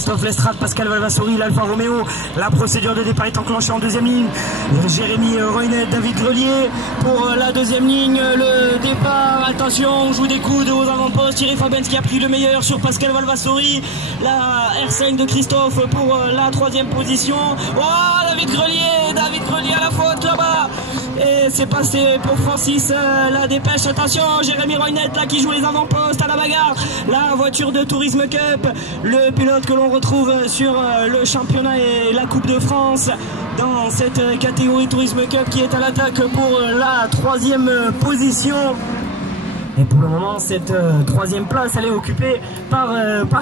Christophe Lestrade, Pascal Valvasori, l'Alfa Romeo. La procédure de départ est enclenchée en deuxième ligne. Jérémy Roynet, David Grelier pour la deuxième ligne. Le départ, attention, on joue des coudes aux avant-postes. Thierry Fabens qui a pris le meilleur sur Pascal Valvasori. La R5 de Christophe pour la troisième position. Oh, David Grelier à la faute là-bas. Et c'est passé pour Francis la dépêche. Attention, Jérémy Roynet là qui joue les avant-postes à la bagarre. La voiture de Tourisme Cup, le pilote que l'on retrouve sur le championnat et la Coupe de France dans cette catégorie Tourisme Cup qui est à l'attaque pour la troisième position. Et pour le moment, cette troisième place, elle est occupée par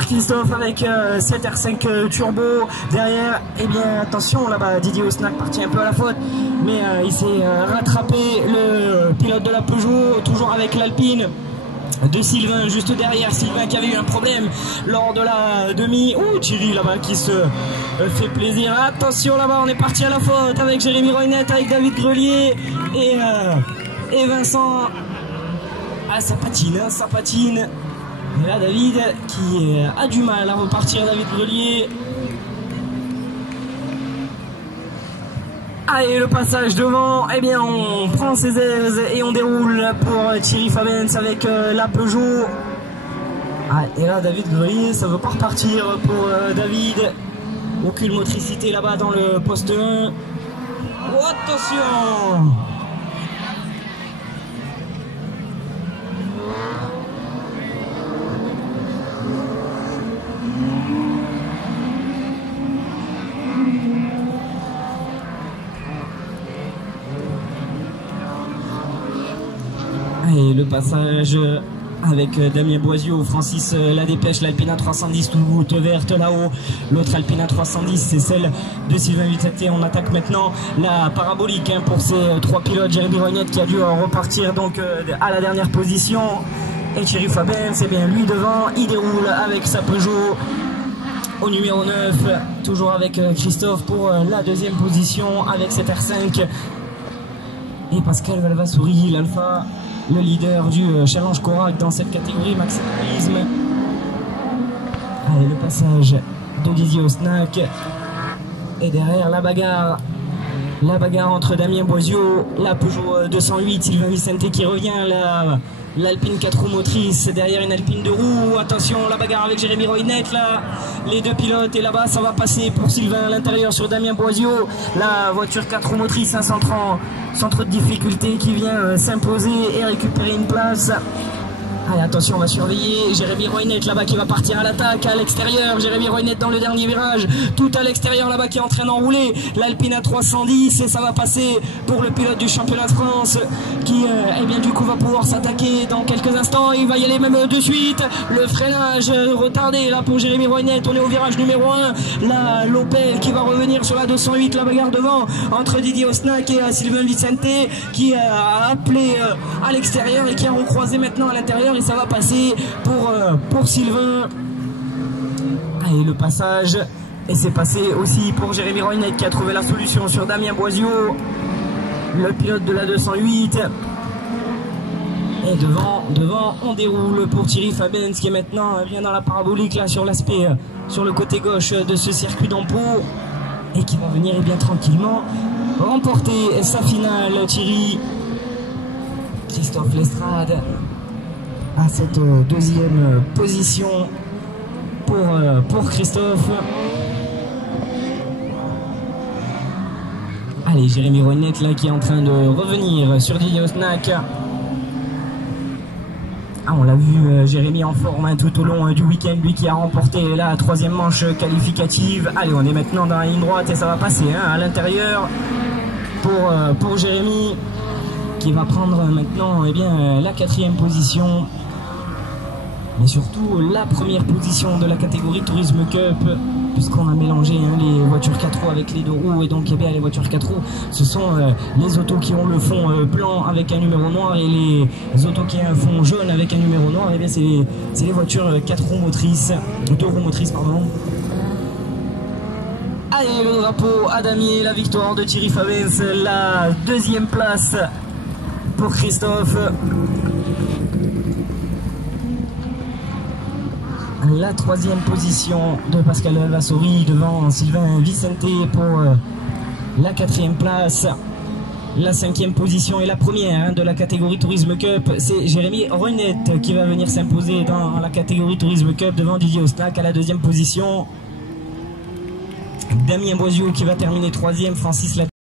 Christophe avec cette R5 Turbo. Derrière, eh bien, attention, là-bas, Didier Osnac parti un peu à la faute. Mais il s'est rattrapé, le pilote de la Peugeot, toujours avec l'Alpine de Sylvain, juste derrière. Sylvain qui avait eu un problème lors de la demi. Ouh, Thierry là-bas qui se fait plaisir. Attention, là-bas, on est parti à la faute avec Jérémy Roynet, avec David Grelier et Vincent. Ah, ça patine. Et là, David qui a du mal à repartir, David Grelier. Allez, le passage devant, eh bien, on prend ses aises et on déroule pour Thierry Fabens avec la Peugeot. Ah, et là, David Grelier, ça veut pas repartir pour David. Aucune motricité là-bas dans le poste 1. Oh, attention! Et le passage avec Damien Boisio, Francis la dépêche, l'Alpina 310 toute verte là-haut. L'autre Alpina 310, c'est celle de Sylvain Vitete. On attaque maintenant la parabolique pour ces trois pilotes. Jérémy Roynet qui a dû repartir donc à la dernière position. Et Thierry Fabens, c'est bien lui devant. Il déroule avec sa Peugeot au numéro 9. Toujours avec Christophe pour la deuxième position avec cette R5. Et Pascal Valvasori, l'Alpha, le leader du Challenge Corac dans cette catégorie maximalisme. Allez, le passage de Didier Osnac. Et derrière, la bagarre entre Damien Boisio, la Peugeot 208, Sylvain Vicente qui revient, l'Alpine 4 roues motrices, derrière une Alpine 2 roues. Attention, la bagarre avec Jérémy Roynet, là, les deux pilotes, et là-bas, ça va passer pour Sylvain à l'intérieur sur Damien Boisio. La voiture 4 roues motrices, un centre de difficulté qui vient s'imposer et récupérer une place. Allez, attention, on va surveiller Jérémy Roynet là-bas qui va partir à l'attaque à l'extérieur. Jérémy Roynet dans le dernier virage, tout à l'extérieur là-bas qui est en train d'enrouler l'Alpina 310 et ça va passer pour le pilote du championnat de France qui eh bien du coup va pouvoir s'attaquer dans quelques instants. Il va y aller même de suite. Le freinage retardé là pour Jérémy Roynet. On est au virage numéro 1. La Lopel qui va revenir sur la 208. La bagarre devant entre Didier Osnac et Sylvain Vicente qui a appelé à l'extérieur et qui a recroisé maintenant à l'intérieur. Et ça va passer pour Sylvain. Allez, le passage. Et c'est passé aussi pour Jérémy Roynet qui a trouvé la solution sur Damien Boisio, le pilote de la 208. Et devant, on déroule pour Thierry Fabens qui est maintenant bien dans la parabolique là sur l'aspect, sur le côté gauche de ce circuit d'Ampau. Et qui va venir bien tranquillement remporter sa finale. Thierry. Christophe Lestrade à cette deuxième position pour Christophe. Allez, Jérémy Roynet là qui est en train de revenir sur Didier Osnac. Ah, on l'a vu, Jérémy en forme tout au long du week-end, lui qui a remporté la troisième manche qualificative. Allez, on est maintenant dans la ligne droite et ça va passer à l'intérieur pour Jérémy qui va prendre maintenant la quatrième position. Mais surtout la première position de la catégorie Tourisme Cup, puisqu'on a mélangé les voitures 4 roues avec les 2 roues. Et donc les voitures 4 roues, ce sont les autos qui ont le fond blanc avec un numéro noir, et les autos qui ont un fond jaune avec un numéro noir, et bien c'est les voitures 4 roues motrices, 2 roues motrices pardon. Allez, le drapeau à damier, la victoire de Thierry Fabens, la deuxième place pour Christophe. la troisième position de Pascal Valvasori devant Sylvain Vicente pour la quatrième place. La cinquième position et la première de la catégorie Tourisme Cup, c'est Jérémy Roynette qui va venir s'imposer dans la catégorie Tourisme Cup devant Didier Osnac à la deuxième position. Damien Boisiou qui va terminer troisième, Francis